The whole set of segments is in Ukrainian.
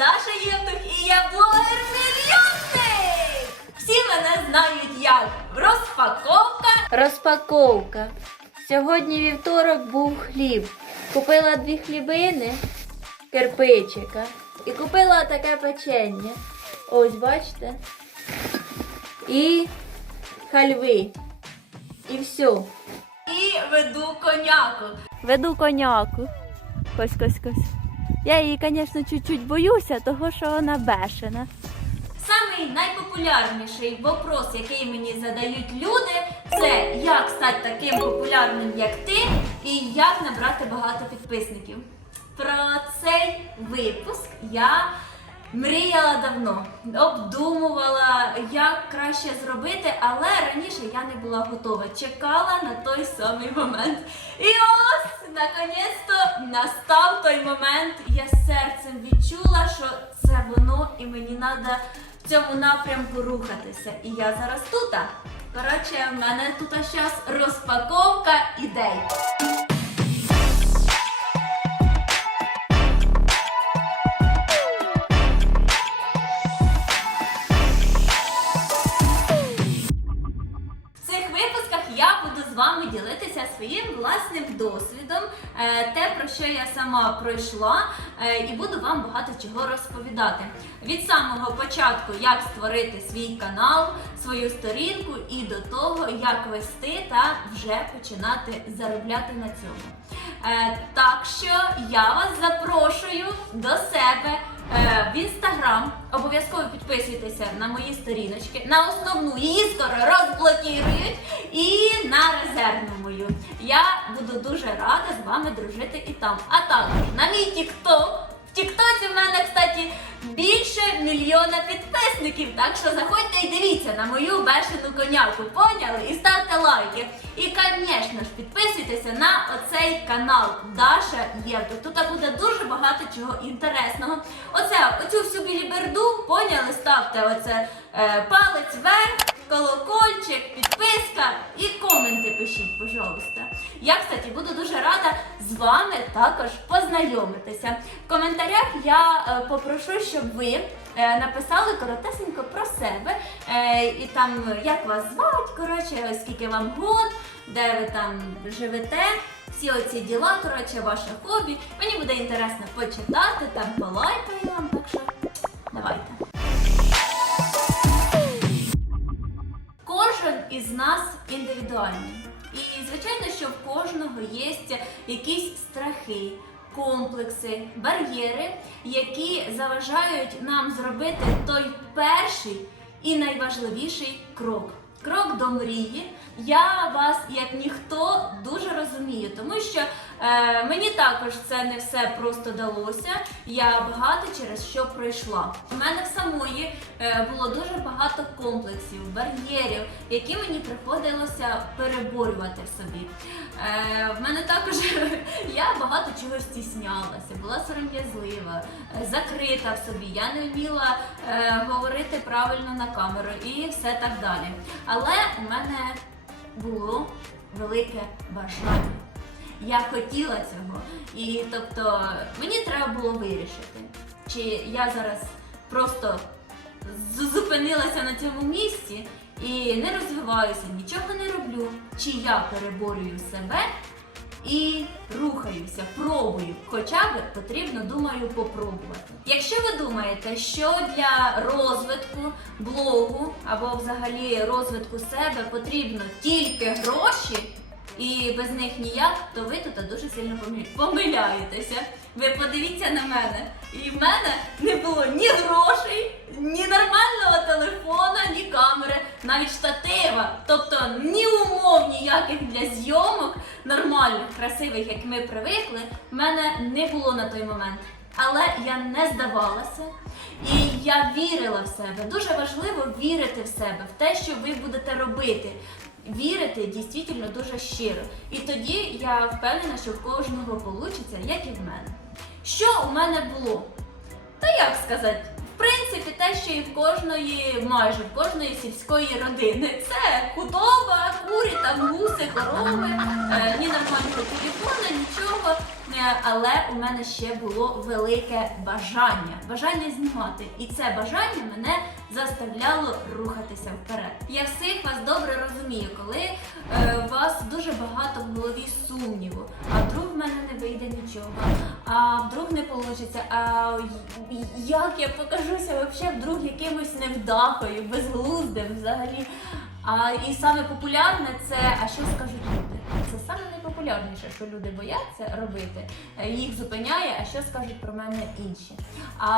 Даша Євтух і я блогер-мільйонник! Всі мене знають як розпаковка. Розпаковка. Сьогодні вівторок був хліб. Купила дві хлібини, кирпичика і купила таке печення. Ось бачите. І хальви. І все. І веду коняку. Веду коняку. Кось, кось, кось. Я її, звісно, чуть-чуть боюся, того що вона бешена. Самий найпопулярніший вопрос, який мені задають люди, це як стати таким популярним, як ти, і як набрати багато підписників. Про цей випуск я мріяла давно, обдумувала, як краще зробити, але раніше я не була готова. Чекала на той самий момент. І ось, наконець-то, настав той момент. Я серцем відчула, що це воно, і мені треба в цьому напрямку рухатися. І я зараз тут. Коротше, в мене тут зараз розпаковка ідей. Досвідом, е, те, про що я сама пройшла, е, і буду вам багато чого розповідати. Від самого початку, як створити свій канал, свою сторінку, і до того, як вести та вже починати заробляти на цьому. Е, Так що я вас запрошую до себе в інстаграм. Обов'язково підписуйтеся на мої сторіночки. На основну її скоро розблокірують. І на резервну мою. Я буду дуже рада з вами дружити і там. А також на мій тікток. В Тіктоці в мене, кстати, більше мільйона підписників. Так що заходьте і дивіться на мою бешену коняку. Поняли? І ставте лайки. І, звісно ж, підписуйтеся на оцей канал Даша Євто. Тут буде дуже багато чого інтересного. Оце, оцю всю біліберду, поняли? Ставте оце е, палець вверх, колокольчик, підписка і коменти пишіть, пожалуйста. Я, кстати, буду дуже рада з вами також познайомитися. В коментарях я е, попрошу, щоб ви е, написали коротесенько про себе е, і там як вас звати, коротше, скільки вам год, де ви там живете. Всі оці діла, коротше, ваше хобі. Мені буде інтересно почитати, там полайкаю вам, так що давайте. Кожен із нас індивідуальний. І звичайно, що в кожного є якісь страхи, комплекси, бар'єри, які заважають нам зробити той перший і найважливіший крок. Крок до мрії. Я вас, як ніхто, дуже розумію, тому що е, мені також це не все просто далося. Я багато через що пройшла. У мене в самої е, було дуже багато комплексів, бар'єрів, які мені приходилося переборювати в собі. Е, в мене також я багато чого стіснялася, була сором'язлива, закрита в собі. Я не вміла е, говорити правильно на камеру і все так далі. Але у мене було велике бажання. Я хотіла цього. І тобто мені треба було вирішити, чи я зараз просто зупинилася на цьому місці і не розвиваюся, нічого не роблю, чи я переборюю себе і рухаюся, пробую. Хоча б потрібно, думаю, попробувати. Якщо ви думаєте, що для розвитку блогу або взагалі розвитку себе потрібно тільки гроші. І без них ніяк, то ви тут дуже сильно помиляєтеся. Ви подивіться на мене. І в мене не було ні грошей, ні нормального телефона, ні камери, навіть штатива. Тобто ні умов ніяких для зйомок нормальних, красивих, як ми привикли, в мене не було на той момент. Але я не здавалася і я вірила в себе. Дуже важливо вірити в себе, в те, що ви будете робити. Вірити дійсно дуже щиро. І тоді я впевнена, що в кожного вийде, як і в мене. Що у мене було? Та як сказати? В принципі, те, що і в кожної, майже в кожної сільської родини. Це худоба, курі, там гуси, корови, е, ні нормального телефону, нічого. Але у мене ще було велике бажання. Бажання знімати. І це бажання мене заставляло рухатися вперед. Я всіх вас добре розумію, коли е, вас дуже багато в голові сумніву, а вдруг в мене не вийде нічого, а вдруг не вийде, а як я покажуся взагалі вдруг якимось невдахою, безглуздим взагалі. А і саме популярне це а що скажуть люди? Це саме найпопулярніше, що люди бояться робити. Е, Їх зупиняє, а що скажуть про мене інші. А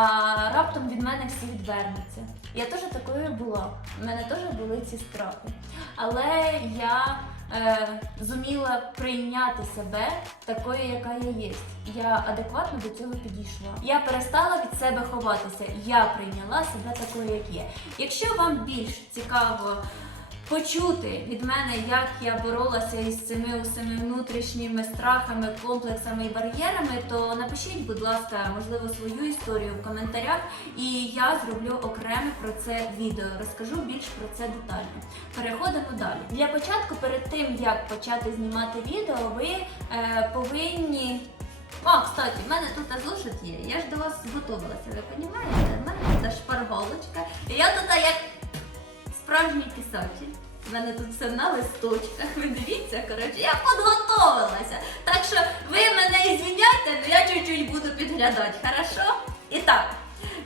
раптом від мене всі відвернуться. Я теж такою була. У мене теж були ці страхи. Але я е, зуміла прийняти себе такою, яка я є. Я адекватно до цього підійшла. Я перестала від себе ховатися. Я прийняла себе такою, як є. Якщо вам більш цікаво почути від мене, як я боролася із цими усіми внутрішніми страхами, комплексами і бар'єрами, то напишіть, будь ласка, можливо, свою історію в коментарях, і я зроблю окреме про це відео. Розкажу більш про це детально. Переходимо далі. Для початку, перед тим як почати знімати відео, ви е, повинні. О, кстати, в мене тут зошит є. Я ж до вас готувалася, ви розумієте? В мене тут шпаргалочка. І я тут як справжній писатель. У мене тут все на листочках. Ви дивіться, коротше, я підготовилася. Так що ви мене ізвиняйте, але я чуть-чуть буду підглядати, хорошо? І так,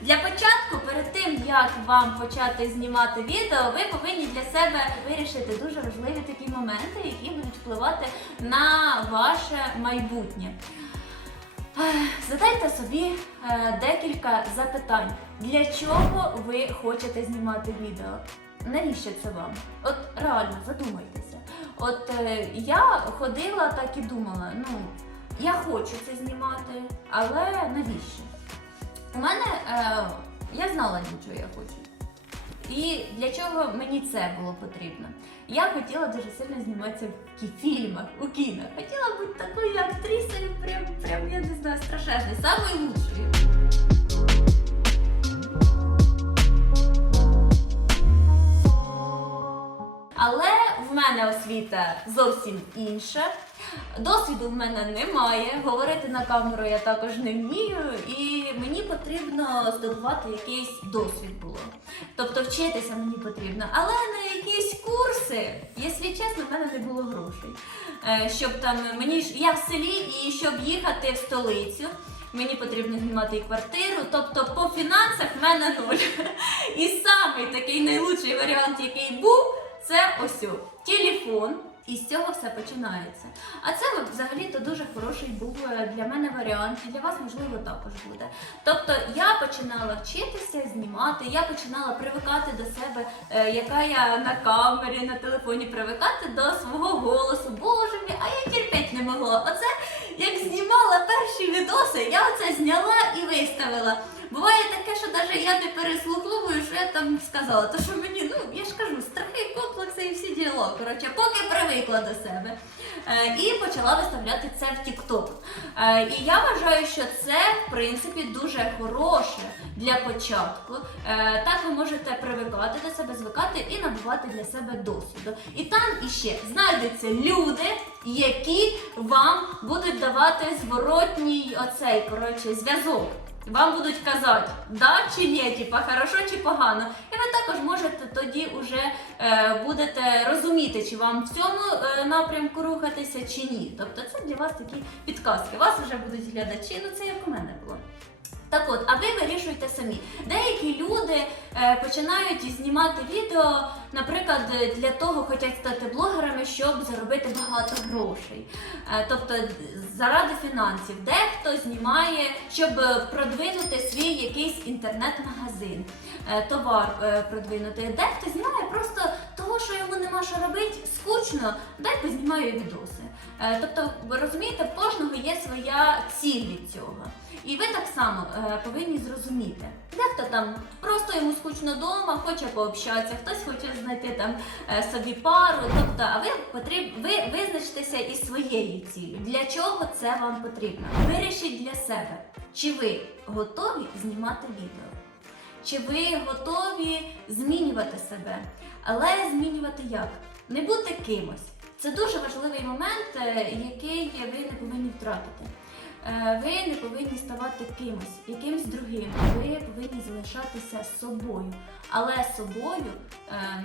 для початку, перед тим як вам почати знімати відео, ви повинні для себе вирішити дуже важливі такі моменти, які будуть впливати на ваше майбутнє. Задайте собі е, декілька запитань. Для чого ви хочете знімати відео? Навіщо це вам? От реально задумайтеся. От е, я ходила так і думала: ну, я хочу це знімати, але навіщо? У мене е, я знала, для чого я хочу. І для чого мені це було потрібно? Я хотіла дуже сильно зніматися в фільмах, у кінах. Хотіла бути такою актрисою, прям, прям я не знаю, страшезною, самою лучшою. Але в мене освіта зовсім інша. Досвіду в мене немає. Говорити на камеру я також не вмію, і мені потрібно здобувати якийсь досвід було. Тобто вчитися мені потрібно, але на якісь курси, якщо чесно, в мене не було грошей. Е, Щоб там мені ж я в селі, і щоб їхати в столицю. Мені потрібно знімати квартиру, тобто по фінансах в мене нуль. І самий такий найлучший варіант, який був, це ось телефон. І з цього все починається. А це взагалі-то дуже хороший був е, для мене варіант, і для вас, можливо, також буде. Тобто я починала вчитися, знімати, я починала привикати до себе, е, яка я на камері, на телефоні, привикати до свого голосу. Боже мій, а я терпіть не могла. Оце як знімала перші відоси, я оце зняла і виставила. Буває таке, що навіть я не переслуховую, що я там сказала. То що мені, ну я ж кажу, страхи, комплекси і. Коротше, поки привикла до себе. Е, і почала виставляти це в TikTok. Е, і я вважаю, що це в принципі дуже хороше для початку. Е, так ви можете привикати до себе, звикати і набувати для себе досвіду. І там іще знайдуться люди, які вам будуть давати зворотній оцей коротше зв'язок. Вам будуть казати, да чи ні, типа хорошо чи погано. І ви також можете тоді вже е, будете розуміти, чи вам в цьому е, напрямку рухатися чи ні. Тобто це для вас такі підказки. Вас вже будуть глядачі, ну це як у мене було. Так от, а ви вирішуєте самі. Деякі люди е, починають знімати відео, наприклад, для того хочуть стати блогерами, щоб заробити багато грошей. Е, тобто заради фінансів. Дехто знімає, щоб продвинути свій якийсь інтернет-магазин, е, товар е, продвинути. Дехто знімає просто того, що йому нема що робити, скучно, дай познімаю відоси. Е, Тобто, ви розумієте, в кожного є своя ціль від цього. І ви так само е, повинні зрозуміти. Дехто там просто йому скучно вдома, хоче пообщатися, хтось хоче знайти там е, собі пару. Тобто, а ви потріб... ви визначтеся із своєю ціллю. Для чого це вам потрібно? Вирішіть для себе, чи ви готові знімати відео, чи ви готові змінювати себе, але змінювати як? Не бути кимось. Це дуже важливий момент, е, який ви не повинні втратити. Е, Ви не повинні ставати кимось, якимсь другим. Ви повинні залишатися собою, але собою е,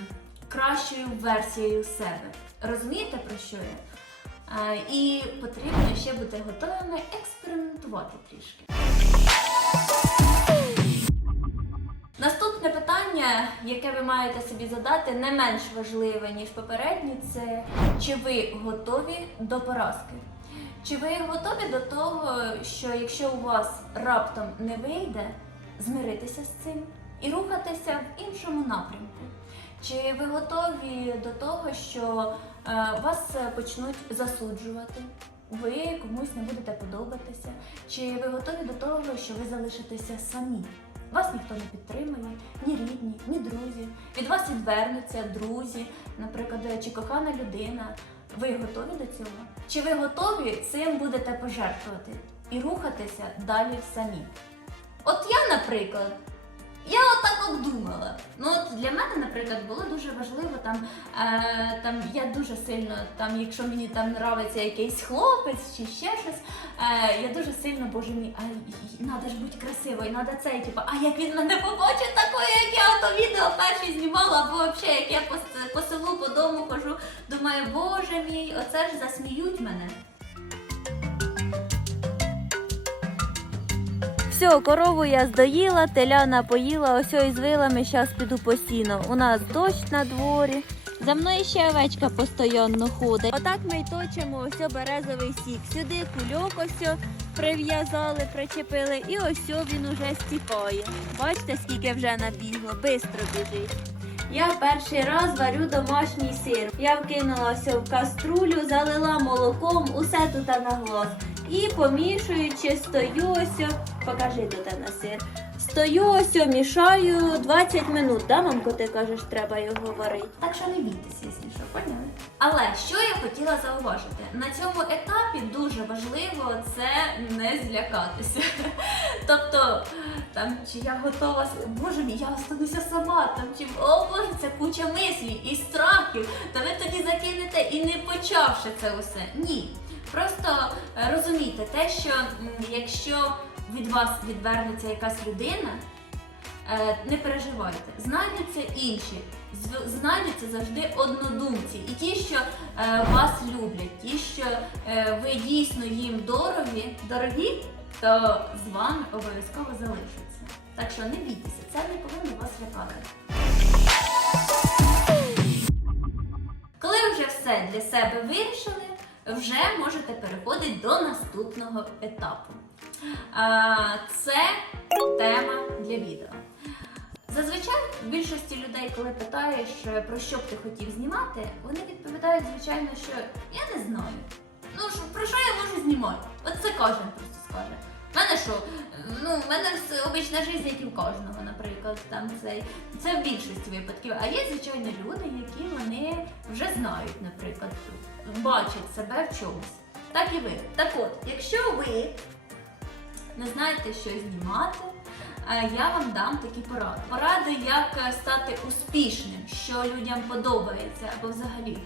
кращою версією себе. Розумієте про що я? І потрібно ще бути готовими експериментувати трішки. Наступне питання, яке ви маєте собі задати, не менш важливе, ніж попередні, це чи ви готові до поразки? Чи ви готові до того, що якщо у вас раптом не вийде, змиритися з цим і рухатися в іншому напрямку? Чи ви готові до того, що е, вас почнуть засуджувати? Ви комусь не будете подобатися? Чи ви готові до того, що ви залишитеся самі? Вас ніхто не підтримує, ні рідні, ні друзі. Від вас відвернуться друзі, наприклад, чи кохана людина. Ви готові до цього? Чи ви готові цим будете пожертвувати і рухатися далі самі? От я, наприклад, я отак от думала. Ну от для мене, наприклад, було дуже важливо там, е, там я дуже сильно, там, якщо мені там нравиться якийсь хлопець чи ще щось, е, я дуже сильно, боже мій, а треба ж бути красивою, треба це, типу, а як він мене побачить такою, як я то відео перші знімала, або взагалі, як я по, по селу, по дому хожу, думаю, боже мій, оце ж засміють мене. Все, корову я здоїла, теля напоїла, ось із вилами, зараз піду по сіно. У нас дощ на дворі. За мною ще овечка постійно ходить. Отак ми й точимо ось березовий сік. Сюди кульок ось прив'язали, причепили, і ось він уже стікає. Бачите, скільки вже набігло, бистро біжить. Я перший раз варю домашній сир. Я вкинула все в каструлю, залила молоком, усе тут на глаз. І помішуючи, стою ось, покажи тут на сир. Стою ось, мішаю 20 минут. Да, мамко, ти кажеш, треба його варити. Так що не бійтеся, якщо що, поняли? Але що я хотіла зауважити, на цьому етапі дуже важливо це не злякатися. Тобто, там чи я готова, боже мій, я остануся сама, там чи о боже, це куча мислів і страхів. Та ви тоді закинете і не почавши це усе. Ні. Просто е, розумійте те, що якщо від вас відвернеться якась людина, Е, не переживайте, знайдуться інші, знайдуться завжди однодумці, і ті, що е, вас люблять, ті, що ви дійсно їм дорогі, дорогі, то з вами обов'язково залишаться. Так що не бійтеся, це не повинно вас лякати. Коли вже все для себе вирішили, вже можете переходити до наступного етапу. Це тема для відео. Зазвичай в більшості людей, коли питаєш, е, про що б ти хотів знімати, вони відповідають, звичайно, що я не знаю. Ну про що я можу знімати? От це кожен просто скаже. В мене що? Ну, в мене все обична життя, як і в кожного, наприклад, там цей. Це в більшості випадків. А є, звичайно, люди, які вони вже знають, наприклад, бачать себе в чомусь. Так і ви. Так от, якщо ви не знаєте, що знімати, е, я вам дам такі поради. Поради, як е, стати успішним, що людям подобається або взагалі.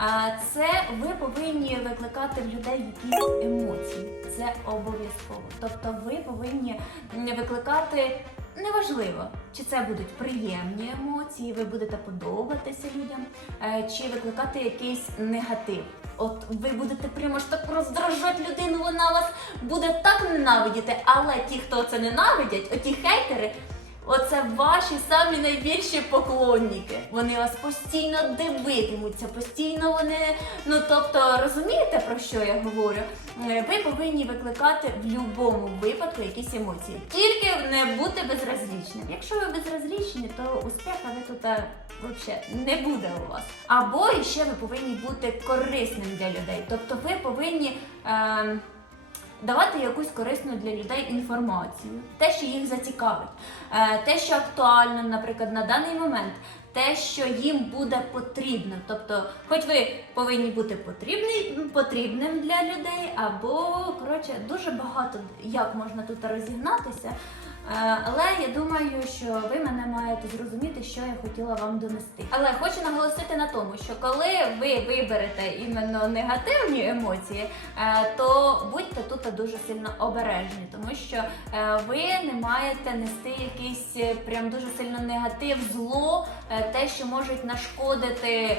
Е, Це ви повинні викликати в людей якісь емоції. Це обов'язково. Тобто ви повинні викликати. Неважливо, чи це будуть приємні емоції, ви будете подобатися людям, е, чи викликати якийсь негатив. От ви будете прямо ж так роздражати людину, вона вас буде так ненавидіти, але ті, хто це ненавидять, оті хейтери, оце ваші самі найбільші поклонники. Вони вас постійно дивитимуться, постійно вони. Ну тобто, розумієте про що я говорю? Е, Ви повинні викликати в будь-якому випадку якісь емоції. Тільки не бути безразлічним. Якщо ви безразлічні, то успіха ви тут е, вообще не буде у вас. Або ще ви повинні бути корисним для людей. Тобто ви повинні. Е, Давати якусь корисну для людей інформацію, те, що їх зацікавить, е, те, що актуально, наприклад, на даний момент, те, що їм буде потрібно. Тобто, хоч ви повинні бути потрібний, потрібним для людей, або коротше, дуже багато як можна тут розігнатися. Е, Але я думаю, що ви мене маєте зрозуміти, що я хотіла вам донести. Але хочу наголосити на тому, що коли ви виберете іменно негативні емоції, е, то будьте тут дуже сильно обережні, тому що е, ви не маєте нести якийсь прям дуже сильно негатив, зло, те, що можуть нашкодити.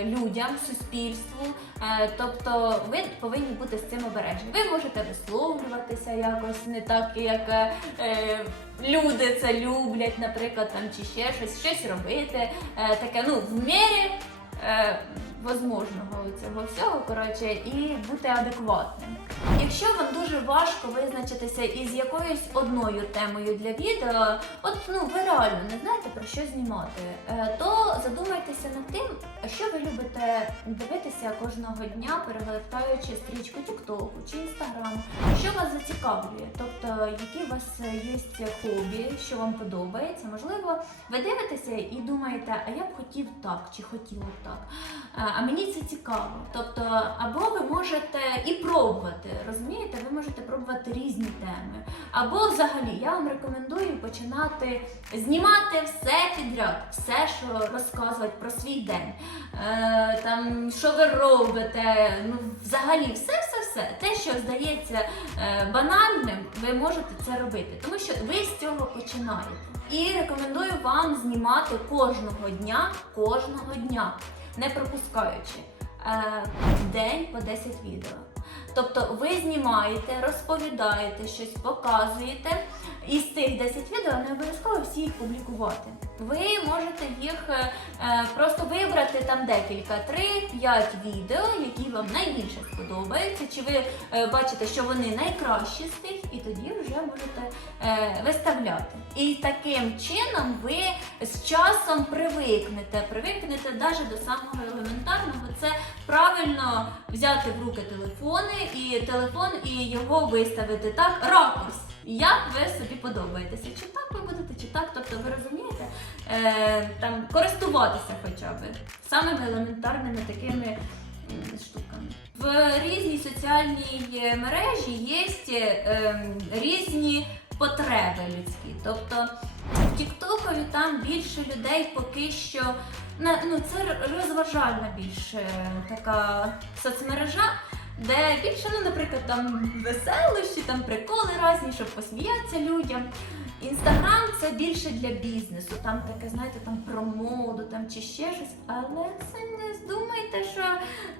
Е, Людям, суспільству, Е, тобто ви повинні бути з цим обережні. Ви можете висловлюватися якось не так, як е, люди це люблять, наприклад, там чи ще щось, щось робити. Таке, ну, в мірі возможного цього всього, коротше, і бути адекватним. Якщо вам дуже важко визначитися із якоюсь одною темою для відео, от ну ви реально не знаєте про що знімати, е, то задумайтеся над тим, що ви любите дивитися кожного дня, перевертаючи стрічку TikTok чи Instagram, що вас зацікавлює, тобто які у вас є хобі, що вам подобається. Можливо, ви дивитеся і думаєте, а я б хотів так чи хотіла б так. А мені це цікаво. Тобто, або ви можете і пробувати, розумієте? Ви можете пробувати різні теми. Або взагалі я вам рекомендую починати знімати все підряд, все, що розказувати про свій день. Е, там, що ви робите, ну взагалі все, все, все. Те, що здається е, банальним, ви можете це робити, тому що ви з цього починаєте. І рекомендую вам знімати кожного дня, кожного дня, не пропускаючи е, день по 10 відео. Тобто ви знімаєте, розповідаєте щось, показуєте. І з тих 10 відео не обов'язково всі їх публікувати. Ви можете їх е, е, просто вибрати там декілька, 3-5 відео, які вам найбільше сподобаються, чи ви е, бачите, що вони найкращі з тих, і тоді вже можете е, виставляти. І таким чином ви з часом привикнете, привикнете навіть до самого елементарного. Це правильно взяти в руки телефони і телефон і його виставити так, ракурс. Як ви собі подобаєтеся? Чи так ви будете, чи так? Тобто ви розумієте, е, там користуватися хоча б самими елементарними такими штуками. В різній соціальній е, мережі є е, різні потреби людські. Тобто в Тіктокові там більше людей поки що ну, це розважальна більш е, така соцмережа. Де більше, ну, наприклад, там веселощі, там приколи різні, щоб посміятися людям. Інстаграм це більше для бізнесу, там таке, знаєте, там про моду, там чи ще щось. Але це не здумайте, що.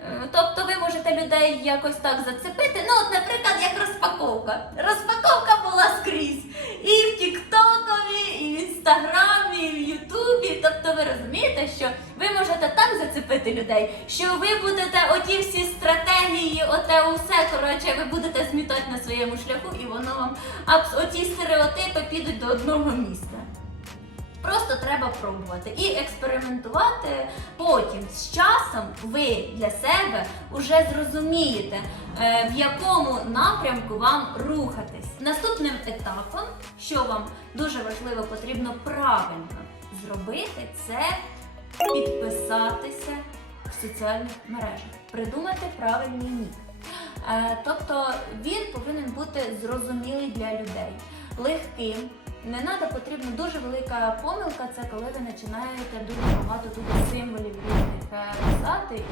е, Тобто ви можете людей якось так зацепити. Ну, от, наприклад, як розпаковка. Розпаковка була скрізь. І в в Інстаграмі, в Ютубі. Тобто ви розумієте, що ви можете так зацепити людей, що ви будете оті всі стратегії, оте усе, коротше, ви будете змітати на своєму шляху, і воно вам абс- оті стереотипи підуть до одного місця. Просто треба пробувати і експериментувати. Потім з часом ви для себе вже зрозумієте, е, в якому напрямку вам рухатись. Наступним етапом, що вам дуже важливо потрібно правильно зробити, це підписатися в соціальних мережах, придумати правильний нік. Е, Тобто він повинен бути зрозумілий для людей, легким. Не треба потрібна дуже велика помилка, це коли ви починаєте дуже багато тут символів різних е, писати,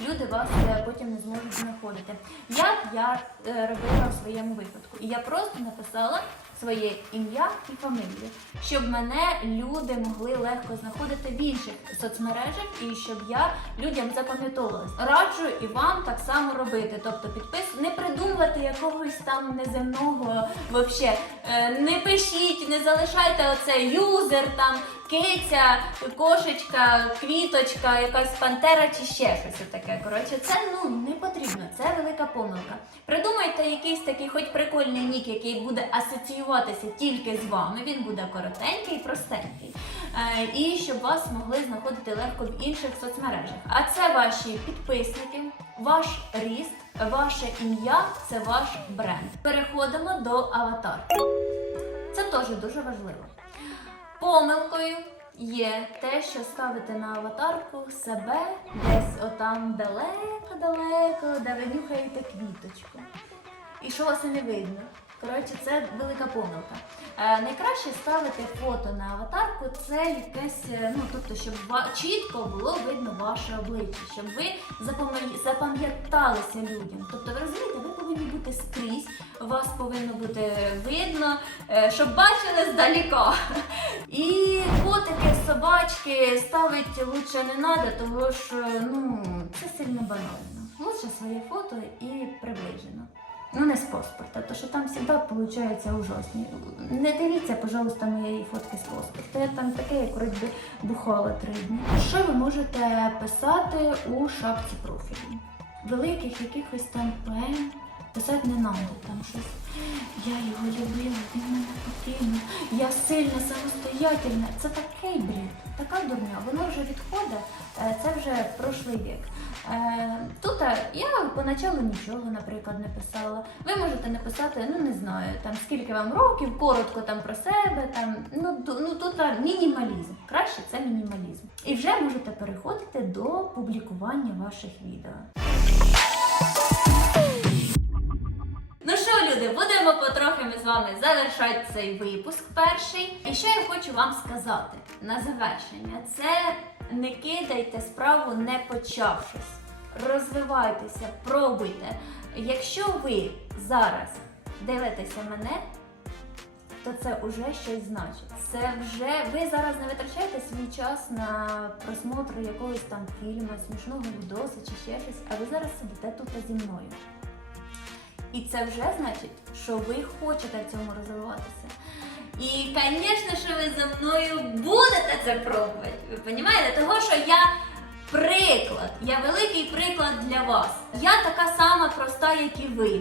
і люди вас е, потім не зможуть знаходити. Як я е, робила в своєму випадку? І я просто написала своє ім'я і фамілію, щоб мене люди могли легко знаходити в інших соцмережах і щоб я людям запам'ятовувалась. Раджу і вам так само робити. Тобто підпис не придумувати якогось там неземного вообще. Е, Не пишіть, не залишайте оце юзер там. Киця, кошечка, квіточка, якась пантера чи ще щось таке. Коротше, це ну не потрібно, це велика помилка. Придумайте якийсь такий, хоч прикольний нік, який буде асоціюватися тільки з вами. Він буде коротенький і простенький. Е, і щоб вас могли знаходити легко в інших соцмережах. А це ваші підписники, ваш ріст, ваше ім'я це ваш бренд. Переходимо до аватарки. Це теж дуже важливо. Помилкою є те, що ставити на аватарку себе десь отам далеко-далеко, де ви нюхаєте квіточку. І що вас не видно. Коротше, це велика помилка. Е, найкраще ставити фото на аватарку, це якесь, е, ну тобто, щоб чітко було видно ваше обличчя, щоб ви запам'яталися людям. Тобто, ви розумієте, ви повинні бути скрізь, вас повинно бути видно, е, щоб бачили здаліка. І котики, собачки ставити лучше не треба, тому що ну, це сильно банально. Лучше своє фото і приближено. Ну, не з паспорта, то що там завжди виходить ужасні. Не дивіться, пожалуйста, моєї фотки з паспорта. Я там таке, як вроді бухала три дні. Що ви можете писати у шапці профілю? Великих якихось там поем писати не треба. Там щось. Я його любила, він мене покинув. Я сильна, самостоятельна. Це такий бред, така дурня. Воно вже відходить, е, це вже прошлий вік. Е, Тут е, я поначалу нічого, наприклад, не писала. Ви можете написати, ну не знаю, там скільки вам років, коротко там про себе. Там ну, ну тут мінімалізм. Краще це мінімалізм. І вже можете переходити до публікування ваших відео. Ну що, люди, будемо потрохи ми з вами завершати цей випуск перший. І що я хочу вам сказати на завершення: це не кидайте справу не почавшись. Розвивайтеся, пробуйте. Якщо ви зараз дивитеся мене, то це вже щось значить. Це вже ви зараз не витрачаєте свій час на просмотр якогось там фільму, смішного відоса чи ще щось, а ви зараз сидите тут зі мною. І це вже значить, що ви хочете в цьому розвиватися. І, звісно, що ви за мною будете це пробувати. Ви розумієте? Того, що я приклад, я великий приклад для вас. Я така сама проста, як і ви.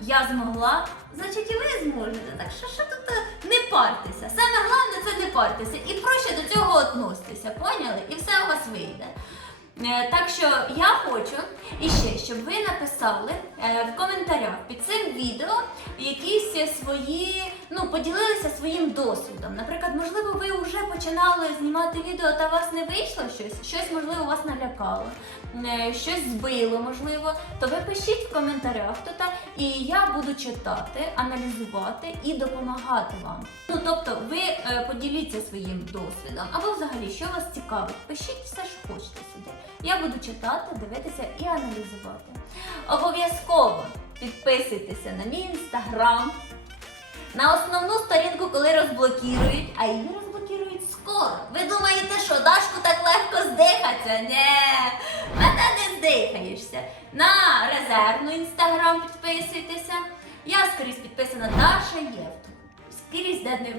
Я змогла, значить і ви зможете. Так що що тут е, не партеся. Саме головне це не партеся. І проще до цього относитися, поняли? І все у вас вийде. Е, Так що я хочу і ще, щоб ви написали е, в коментарях під цим відео якісь свої, ну поділилися своїм досвідом. Наприклад, можливо, ви вже починали знімати відео та у вас не вийшло щось, щось можливо вас налякало, е, щось збило, можливо. То ви пишіть в коментарях тут, і я буду читати, аналізувати і допомагати вам. Ну тобто, ви поділіться своїм досвідом або взагалі, що вас цікавить, пишіть все, що хочете сюди. Я буду читати, дивитися і аналізувати. Обов'язково підписуйтеся на мій інстаграм, на основну сторінку, коли розблокірують, а її розблокірують скоро. Ви думаєте, що Дашку так легко здихаться? Нє, мене не здихаєшся. На резервну інстаграм підписуйтеся. Я скоріш підписана Даша Євтух. Скрізь, де не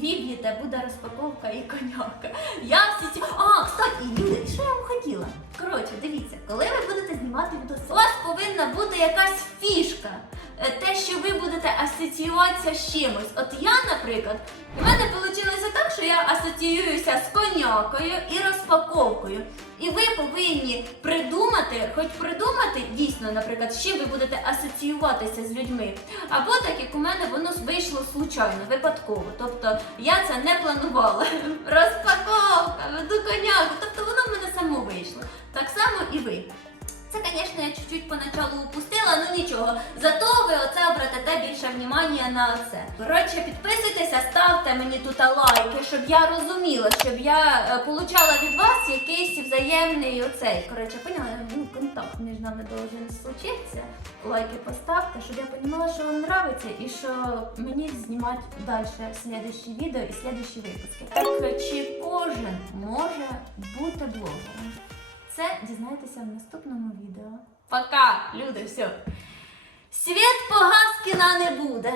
віб'єте, буде розпаковка і коняка. Я всі ці. А, кстати, люди, що я вам хотіла? Коротше, дивіться, коли ви будете знімати відео, у вас повинна бути якась фішка. Е, Те, що ви будете асоціюватися з чимось. От я, наприклад, у мене вийшло так, що я асоціююся з конякою і розпаковкою. І ви повинні придумати, хоч придумати дійсно, наприклад, з чим ви будете асоціюватися з людьми. Або так як у мене воно вийшло случайно, випадково. Тобто я це не планувала. Розпаковка, веду коняку. Тобто воно в мене само вийшло. Так само і ви. Це, звісно, я чуть-чуть поначалу упустила, ну нічого. Зато більше внимання на це. Коротше, підписуйтеся, ставте мені тут лайки, щоб я розуміла, щоб я е, получала від вас якийсь взаємний оцей. Коротше, поняла, ну, контакт між нами должен случитися. Лайки поставте, щоб я розуміла, що вам подобається і що мені знімати далі слідчі відео і слідчі випуски. Так чи кожен може бути блогером? Це дізнаєтеся в наступному відео. Пока, люди, все. Світ погас кіна не буде.